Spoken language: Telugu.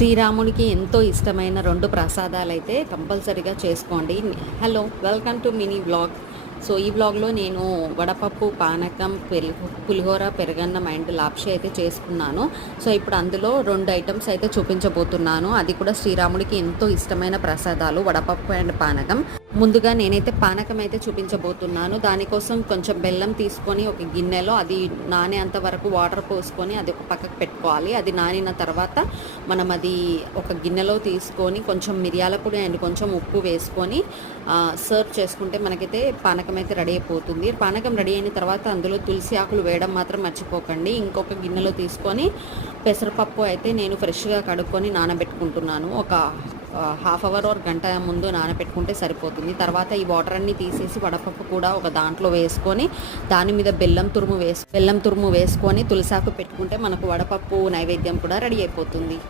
శ్రీరాముడికి ఎంతో ఇష్టమైన రెండు ప్రసాదాలు అయితే కంపల్సరీగా చేసుకోండి. Hello welcome to mini blog. So ఈ బ్లాగ్లో నేను వడపప్పు పానకం పెరుగు పులిహోర పెరగన్నం అండ్ లాప్షి అయితే చేసుకున్నాను. సో ఇప్పుడు అందులో రెండు ఐటమ్స్ అయితే చూపించబోతున్నాను. అది కూడా శ్రీరాముడికి ఎంతో ఇష్టమైన ప్రసాదాలు వడపప్పు అండ్ పానకం. ముందుగా నేనైతే పానకం అయితే చూపించబోతున్నాను. దానికోసం కొంచెం బెల్లం తీసుకొని ఒక గిన్నెలో అది నానేంత వరకు వాటర్ పోసుకొని అది ఒక పక్కకు పెట్టుకోవాలి. అది నానిన తర్వాత మనం అది ఒక గిన్నెలో తీసుకొని కొంచెం మిరియాల పొడి అండ్ కొంచెం ఉప్పు వేసుకొని సర్వ్ చేసుకుంటే మనకైతే పానకం అయితే రెడీ అయిపోతుంది. పానకం రెడీ అయిన తర్వాత అందులో తులసి ఆకులు వేయడం మాత్రం మర్చిపోకండి. ఇంకొక గిన్నెలో తీసుకొని పెసరపప్పు అయితే నేను ఫ్రెష్గా కడుక్కొని నానబెట్టుకుంటున్నాను. ఒక హాఫ్ అవర్ ఆర్ గంట ముందు నానబెట్టుకుంటే సరిపోతుంది. తర్వాత ఈ వాటర్ అన్ని తీసేసి వడపప్పు కూడా ఒక దాంట్లో వేసుకొని దాని మీద బెల్లం తురుము వేసు బెల్లం తురుము వేసుకొని తులసాకు పెట్టుకుంటే మనకు వడపప్పు నైవేద్యం కూడా రెడీ అయిపోతుంది.